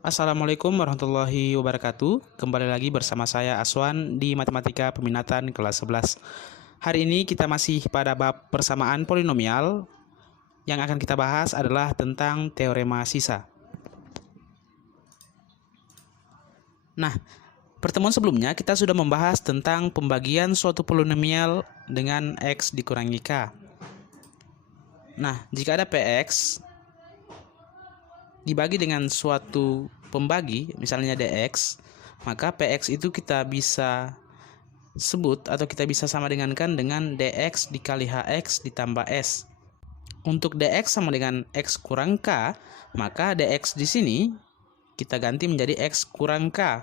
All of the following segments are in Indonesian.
Assalamualaikum warahmatullahi wabarakatuh. Kembali lagi bersama saya Aswan di Matematika Peminatan kelas 11. Hari ini kita masih pada bab persamaan polinomial. Yang akan kita bahas adalah tentang teorema sisa. Nah, pertemuan sebelumnya kita sudah membahas tentang pembagian suatu polinomial dengan X dikurangi K. Nah, jika ada Px dibagi dengan suatu pembagi, misalnya dx, maka px itu kita bisa sebut atau kita bisa sama dengankan dengan dx dikali hx ditambah s. Untuk dx sama dengan x kurang k, maka dx di sini kita ganti menjadi x kurang k.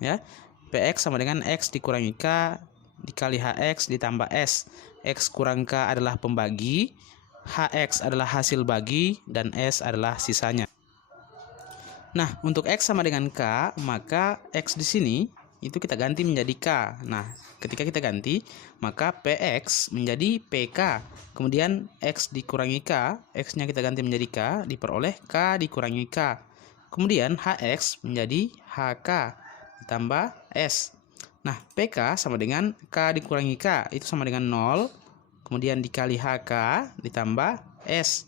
Ya, px sama dengan x dikurangi k dikali hx ditambah s. X kurang k adalah pembagi, hx adalah hasil bagi, dan s adalah sisanya. Nah, untuk X sama dengan K, maka X di sini itu kita ganti menjadi K. Nah, ketika kita ganti, maka PX menjadi PK. Kemudian X dikurangi K, X-nya kita ganti menjadi K, diperoleh K dikurangi K. Kemudian HX menjadi HK ditambah S. Nah, PK sama dengan K dikurangi K, itu sama dengan 0. Kemudian dikali HK ditambah S.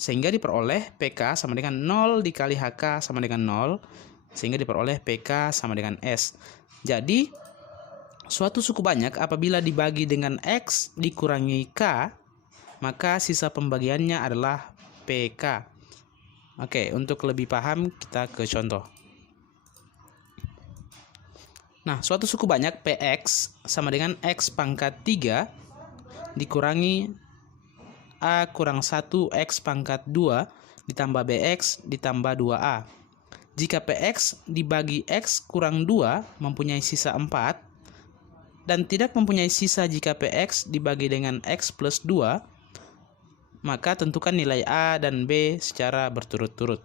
Sehingga diperoleh PK sama dengan 0 dikali HK sama dengan 0. Sehingga diperoleh PK sama dengan S. Jadi, suatu suku banyak apabila dibagi dengan X dikurangi K, maka sisa pembagiannya adalah PK. Oke, untuk lebih paham kita ke contoh. Nah, suatu suku banyak PX sama dengan X pangkat 3 dikurangi A kurang 1 X pangkat 2 ditambah BX ditambah 2A. Jika PX dibagi X kurang 2 mempunyai sisa 4 dan tidak mempunyai sisa jika PX dibagi dengan X plus 2, maka tentukan nilai A dan B secara berturut-turut.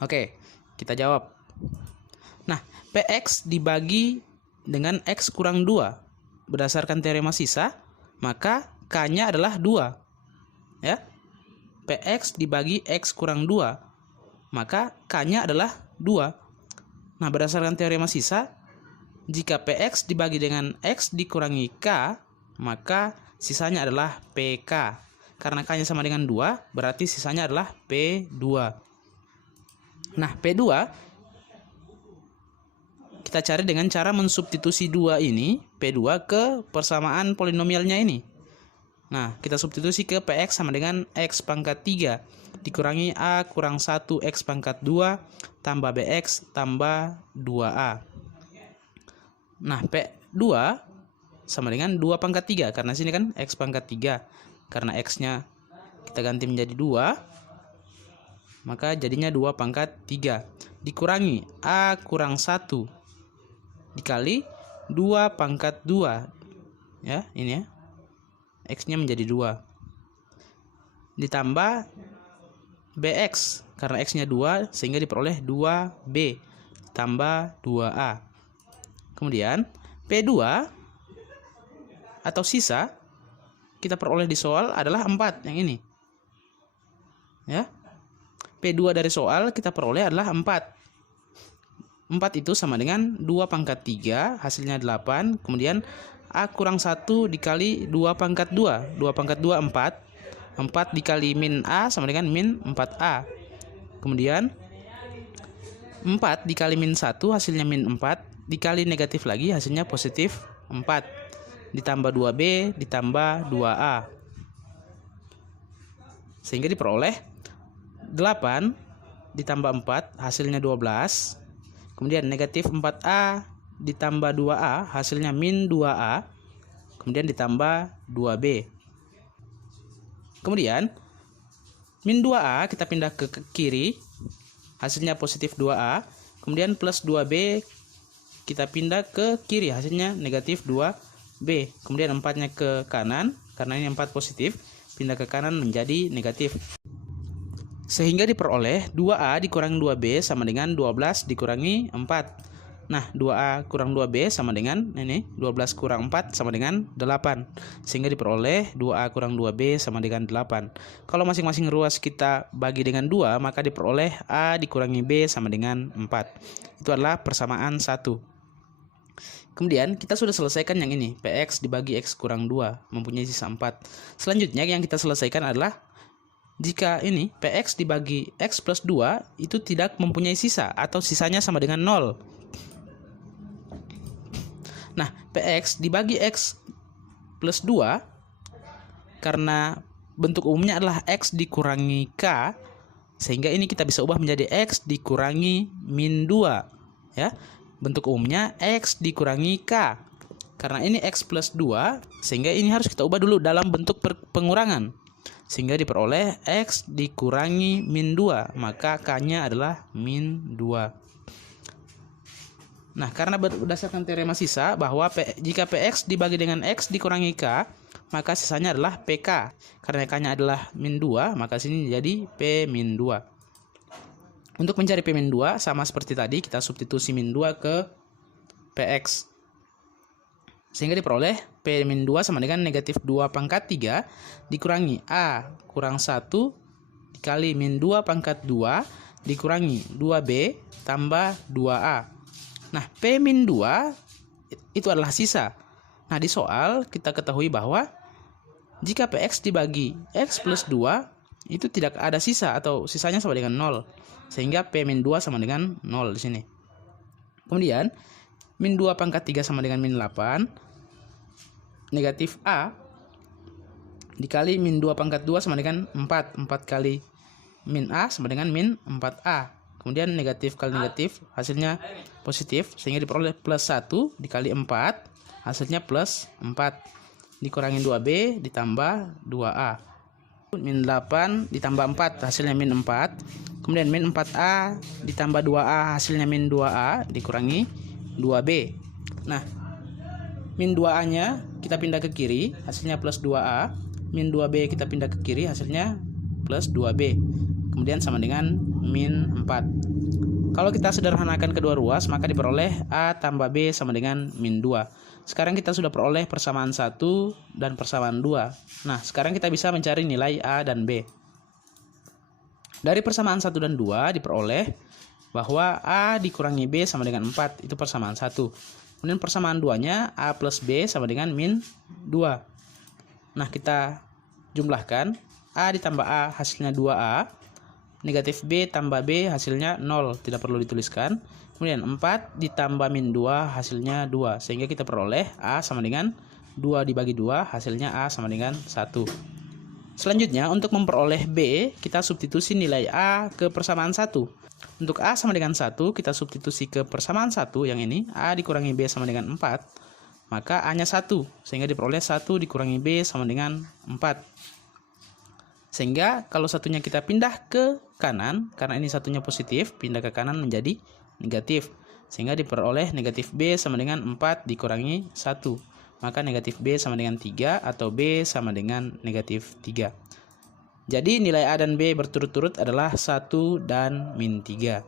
Oke, kita jawab. Nah, PX dibagi dengan X kurang 2 berdasarkan teorema sisa, maka K-nya adalah 2. Ya. PX dibagi X kurang 2, maka K-nya adalah 2. Nah, berdasarkan teorema sisa, jika PX dibagi dengan X dikurangi K, maka sisanya adalah PK. Karena K-nya sama dengan 2, berarti sisanya adalah P2. Nah, P2 kita cari dengan cara mensubstitusi 2 ini, P2 ke persamaan polinomialnya ini. Nah, kita substitusi ke PX sama dengan X pangkat 3 dikurangi A kurang 1 X pangkat 2 tambah BX tambah 2A. Nah, P2 sama dengan 2 pangkat 3, karena sini kan X pangkat 3. Karena X-nya kita ganti menjadi 2, maka jadinya 2 pangkat 3 dikurangi A kurang 1 dikali 2 pangkat 2. Ya, ini ya. X-nya menjadi 2. Ditambah BX, karena X-nya 2, sehingga diperoleh 2B tambah 2A. Kemudian P2 atau sisa kita peroleh di soal adalah 4, yang ini. Ya. P2 dari soal kita peroleh adalah 4. 4 itu sama dengan 2 pangkat 3, hasilnya 8. Kemudian A kurang 1 dikali 2 pangkat 2. 2 pangkat 2, 4. 4 dikali min A sama dengan min 4A. Kemudian 4 dikali min 1 hasilnya min 4. Dikali negatif lagi hasilnya positif 4. Ditambah 2B ditambah 2A. Sehingga diperoleh 8 ditambah 4 hasilnya 12. Kemudian negatif 4A ditambah 2A hasilnya min 2A. Kemudian ditambah 2B. Kemudian min 2A kita pindah ke kiri, hasilnya positif 2A. Kemudian plus 2B kita pindah ke kiri, hasilnya negatif 2B. Kemudian 4-nya ke kanan, karena ini 4 positif, pindah ke kanan menjadi negatif. Sehingga diperoleh 2A dikurangi 2B sama dengan 12 dikurangi 4. Nah, 2A kurang 2B sama dengan ini 12 kurang 4 sama dengan 8. Sehingga diperoleh 2A kurang 2B sama dengan 8. Kalau masing-masing ruas kita bagi dengan 2, maka diperoleh A dikurangi B sama dengan 4. Itu adalah persamaan 1. Kemudian kita sudah selesaikan yang ini, PX dibagi X kurang 2 mempunyai sisa 4. Selanjutnya yang kita selesaikan adalah jika ini PX dibagi X plus 2 itu tidak mempunyai sisa atau sisanya sama dengan 0. Nah, PX dibagi X plus 2 karena bentuk umumnya adalah X dikurangi K, sehingga ini kita bisa ubah menjadi X dikurangi min 2 ya. Bentuk umumnya X dikurangi K. Karena ini X plus 2, sehingga ini harus kita ubah dulu dalam bentuk pengurangan, sehingga diperoleh X dikurangi min 2, maka K-nya adalah min 2. Nah, karena berdasarkan teorema sisa bahwa jika PX dibagi dengan X dikurangi K, maka sisanya adalah PK. Karena K-nya adalah min 2, maka sini jadi P min 2. Untuk mencari P min 2, sama seperti tadi, kita substitusi min 2 ke PX. Sehingga diperoleh P min 2 sama dengan negatif 2 pangkat 3 dikurangi A kurang 1 dikali min 2 pangkat 2 dikurangi 2B tambah 2A. Nah, P min 2 itu adalah sisa. Nah, di soal kita ketahui bahwa jika PX dibagi X plus 2 itu tidak ada sisa atau sisanya sama dengan 0. Sehingga P min 2 sama dengan 0 di sini. Kemudian, min 2 pangkat 3 sama dengan min 8. Negatif A dikali min 2 pangkat 2 sama dengan 4. 4 kali min A sama dengan min 4A. Kemudian negatif kali negatif hasilnya positif, sehingga diperoleh plus 1 dikali 4 hasilnya plus 4 dikurangi 2B ditambah 2A. Min 8 ditambah 4 hasilnya min 4. Kemudian min 4A ditambah 2A hasilnya min 2A dikurangi 2B. Nah, min 2A nya kita pindah ke kiri hasilnya plus 2A. Min 2B kita pindah ke kiri hasilnya plus 2B. Kemudian sama dengan min 4. Kalau kita sederhanakan kedua ruas, maka diperoleh A tambah B sama dengan min 2. Sekarang kita sudah peroleh persamaan 1 dan persamaan 2. Nah, sekarang kita bisa mencari nilai A dan B. Dari persamaan 1 dan 2 diperoleh bahwa A dikurangi B sama dengan 4. Itu persamaan 1. Kemudian persamaan 2-nya A plus B sama dengan min 2. Nah, kita jumlahkan. A ditambah A hasilnya 2A. Negatif B tambah B hasilnya 0, tidak perlu dituliskan. Kemudian 4 ditambah min 2 hasilnya 2. Sehingga kita peroleh A sama dengan 2 dibagi 2 hasilnya A sama dengan 1. Selanjutnya untuk memperoleh B, kita substitusi nilai A ke persamaan 1. Untuk A sama dengan 1, kita substitusi ke persamaan 1 yang ini. A dikurangi B sama dengan 4. Maka A-nya 1. Sehingga diperoleh 1 dikurangi B sama dengan 4. Sehingga kalau satunya kita pindah ke kanan, karena ini satunya positif, pindah ke kanan menjadi negatif. Sehingga diperoleh negatif B sama dengan 4 dikurangi 1. Maka negatif B sama dengan 3 atau B sama dengan negatif 3. Jadi nilai A dan B berturut-turut adalah 1 dan min 3.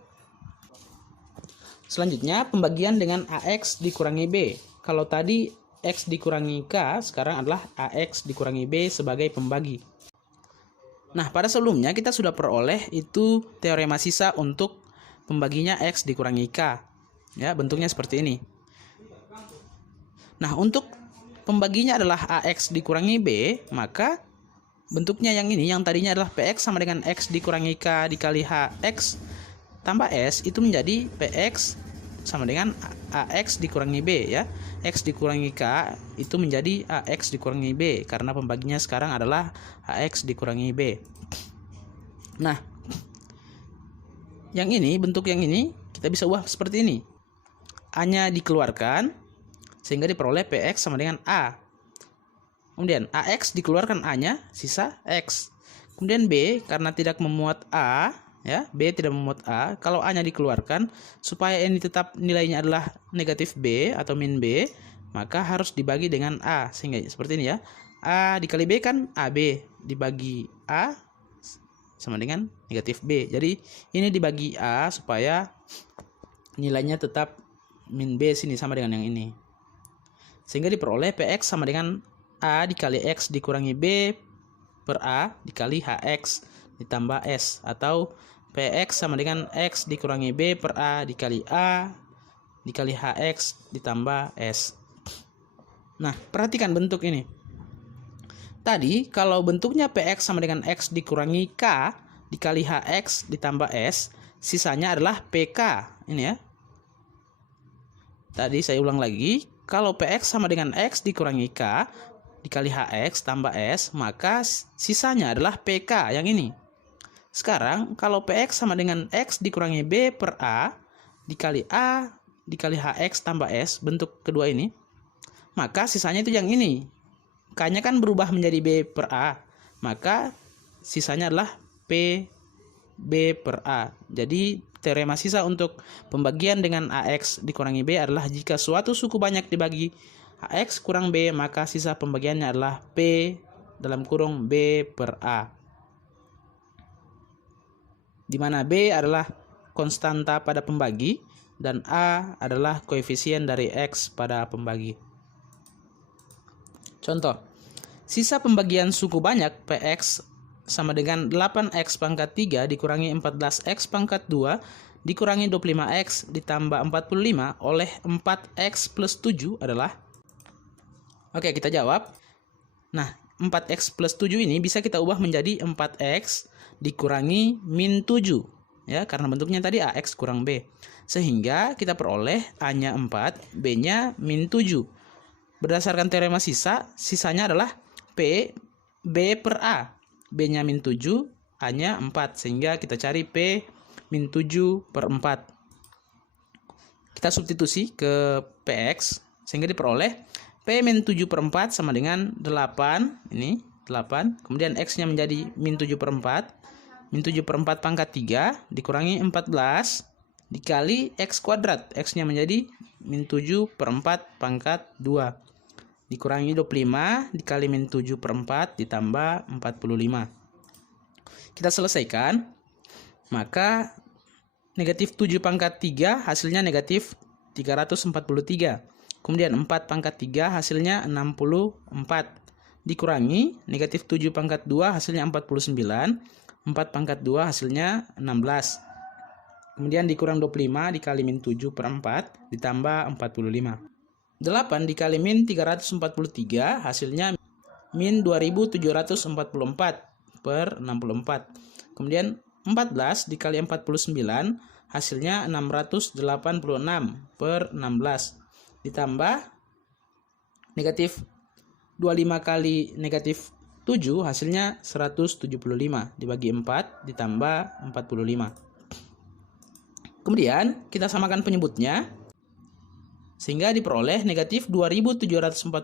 Selanjutnya pembagian dengan AX dikurangi B. Kalau tadi X dikurangi K, sekarang adalah AX dikurangi B sebagai pembagi. Nah, pada sebelumnya kita sudah peroleh itu teorema sisa untuk pembaginya X dikurangi K. Ya, bentuknya seperti ini. Nah, untuk pembaginya adalah AX dikurangi B, maka bentuknya yang ini, yang tadinya adalah PX sama dengan X dikurangi K dikali HX tambah S, itu menjadi PX sama dengan AX dikurangi B ya. X dikurangi K itu menjadi AX dikurangi B karena pembaginya sekarang adalah AX dikurangi B. Nah, yang ini, bentuk yang ini kita bisa ubah seperti ini. A-nya dikeluarkan sehingga diperoleh PX sama dengan A. Kemudian AX dikeluarkan A-nya, sisa X. Kemudian B karena tidak memuat A, ya, B tidak memuat A. Kalau A-nya dikeluarkan, supaya ini tetap nilainya adalah negatif B atau min B, maka harus dibagi dengan A. Sehingga seperti ini ya. A dikali B kan AB, dibagi A sama dengan negatif B. Jadi ini dibagi A supaya nilainya tetap min B sini sama dengan yang ini. Sehingga diperoleh Px sama dengan A dikali X dikurangi B per A dikali Hx ditambah S, atau Px sama dengan X dikurangi B per A dikali A dikali Hx ditambah S. Nah, perhatikan bentuk ini. Tadi kalau bentuknya Px sama dengan X dikurangi K dikali Hx ditambah S, sisanya adalah PK. Ini ya. Tadi saya ulang lagi, kalau Px sama dengan X dikurangi K dikali Hx tambah S, maka sisanya adalah PK yang ini. Sekarang kalau Px sama dengan X dikurangi B per A dikali Hx tambah S, bentuk kedua ini, maka sisanya itu yang ini. K-nya kan berubah menjadi B per A, maka sisanya adalah P B per A. Jadi teorema sisa untuk pembagian dengan AX dikurangi B adalah jika suatu suku banyak dibagi AX kurang B, maka sisa pembagiannya adalah P dalam kurung B per A, di mana B adalah konstanta pada pembagi dan A adalah koefisien dari X pada pembagi. Contoh, sisa pembagian suku banyak Px sama dengan 8x pangkat 3 dikurangi 14x pangkat 2 dikurangi 25x ditambah 45 oleh 4x plus 7 adalah. Oke, kita jawab. Nah, 4x plus 7 ini bisa kita ubah menjadi 4x dikurangi min 7. Ya, karena bentuknya tadi AX kurang B. Sehingga kita peroleh A-nya 4, B-nya min 7. Berdasarkan teorema sisa, sisanya adalah P B per A. B-nya min 7, A-nya 4. Sehingga kita cari P min 7 per 4. Kita substitusi ke Px, sehingga diperoleh P min 7 per 4 sama dengan 8. Ini 8. Kemudian X-nya menjadi min 7 per 4. Min 7 per 4 pangkat 3 dikurangi 14 dikali X kuadrat. X-nya menjadi min 7 per 4 pangkat 2. Dikurangi 25 dikali min 7 per 4 ditambah 45. Kita selesaikan. Maka negatif 7 pangkat 3 hasilnya negatif 343. Kemudian 4 pangkat 3 hasilnya 64. Dikurangi negatif 7 pangkat 2 hasilnya 49. 4 pangkat 2 hasilnya 16. Kemudian dikurang 25 dikali min 7 per 4 ditambah 45. 8 dikali min 343 hasilnya min 2744 per 64. Kemudian 14 dikali 49 hasilnya 686 per 16. Ditambah negatif 25 kali negatif 7 hasilnya 175 dibagi 4 ditambah 45. Kemudian kita samakan penyebutnya, sehingga diperoleh negatif 2744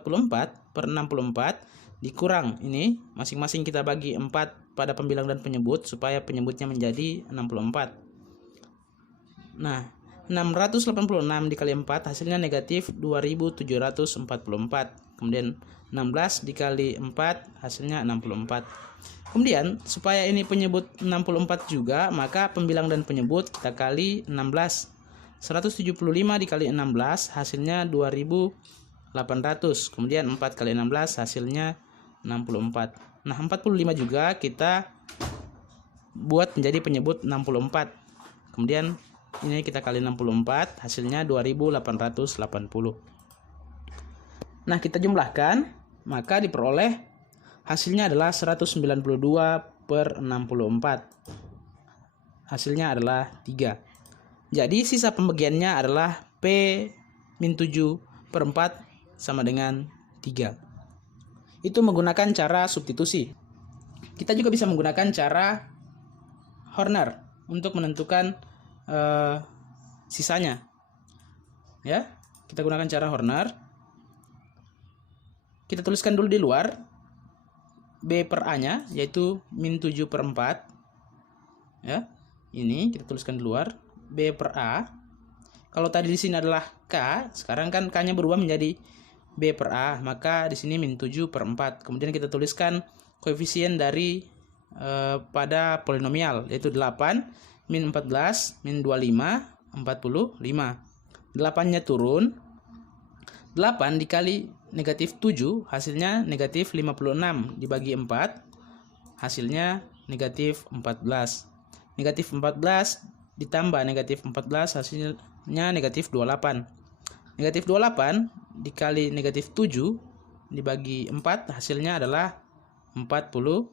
per 64 dikurang ini, masing-masing kita bagi 4 pada pembilang dan penyebut supaya penyebutnya menjadi 64. Nah, 686 dikali 4 hasilnya negatif 2744. Kemudian 16 dikali 4 hasilnya 64. Kemudian supaya ini penyebut 64 juga, maka pembilang dan penyebut kita kali 16. 175 dikali 16 hasilnya 2800. Kemudian 4 kali 16 hasilnya 64. Nah, 45 juga kita buat menjadi penyebut 64. Kemudian ini kita kali 64 hasilnya 2880. Nah, kita jumlahkan, maka diperoleh hasilnya adalah 192 per 64. Hasilnya adalah 3. Jadi sisa pembagiannya adalah P min 7 per 4 sama dengan 3. Itu menggunakan cara substitusi. Kita juga bisa menggunakan cara Horner untuk menentukan sisanya. Ya, kita gunakan cara Horner. Kita tuliskan dulu di luar B per A-nya, yaitu min 7 per 4. Ya, ini kita tuliskan di luar. B per A. Kalau tadi di sini adalah K, sekarang kan K-nya berubah menjadi B per A, maka di sini min 7 per 4. Kemudian kita tuliskan koefisien dari pada polinomial, yaitu 8, min 14, min 25, 45. 8-nya turun. 8 dikali negatif 7 hasilnya negatif 56, dibagi 4 hasilnya negatif 14. Negatif 14 ditambah negatif 14 hasilnya negatif 28. Negatif 28 dikali negatif 7 dibagi 4 hasilnya adalah 49.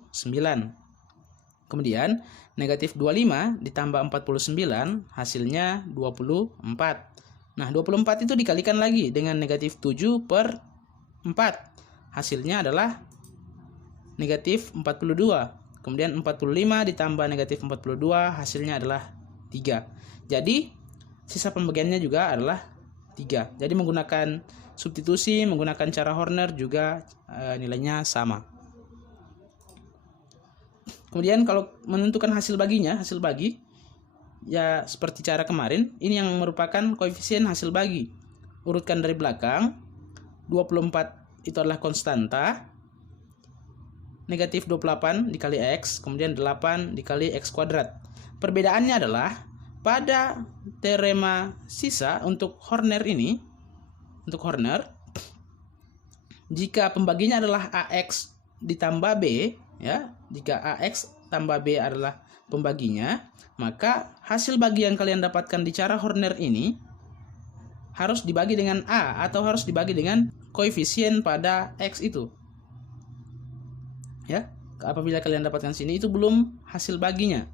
Kemudian negatif 25 ditambah 49 hasilnya 24. Nah, 24 itu dikalikan lagi dengan negatif 7 per 4. Hasilnya adalah negatif 42. Kemudian 45 ditambah negatif 42 hasilnya adalah 3. Jadi sisa pembagiannya juga adalah 3. Jadi menggunakan substitusi, menggunakan cara Horner juga nilainya sama. Kemudian kalau menentukan hasil baginya, hasil bagi ya seperti cara kemarin, ini yang merupakan koefisien hasil bagi. Urutkan dari belakang. 24 itu adalah konstanta. Negatif 28 dikali X, kemudian 8 dikali X kuadrat. Perbedaannya adalah pada teorema sisa untuk Horner ini, untuk Horner, jika pembaginya adalah AX ditambah B, ya, jika AX tambah B adalah pembaginya, maka hasil bagi yang kalian dapatkan di cara Horner ini harus dibagi dengan A atau harus dibagi dengan koefisien pada X itu. Ya, apabila kalian dapatkan sini itu belum hasil baginya,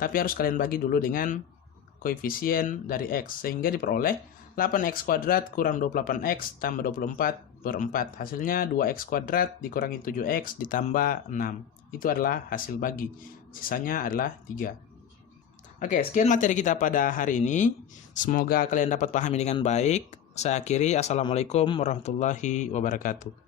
tapi harus kalian bagi dulu dengan koefisien dari X sehingga diperoleh 8X kuadrat kurang 28X tambah 24 per 4. Hasilnya 2X kuadrat dikurangi 7X ditambah 6. Itu adalah hasil bagi. Sisanya adalah 3. Oke, sekian materi kita pada hari ini. Semoga kalian dapat pahami dengan baik. Saya akhiri. Assalamualaikum warahmatullahi wabarakatuh.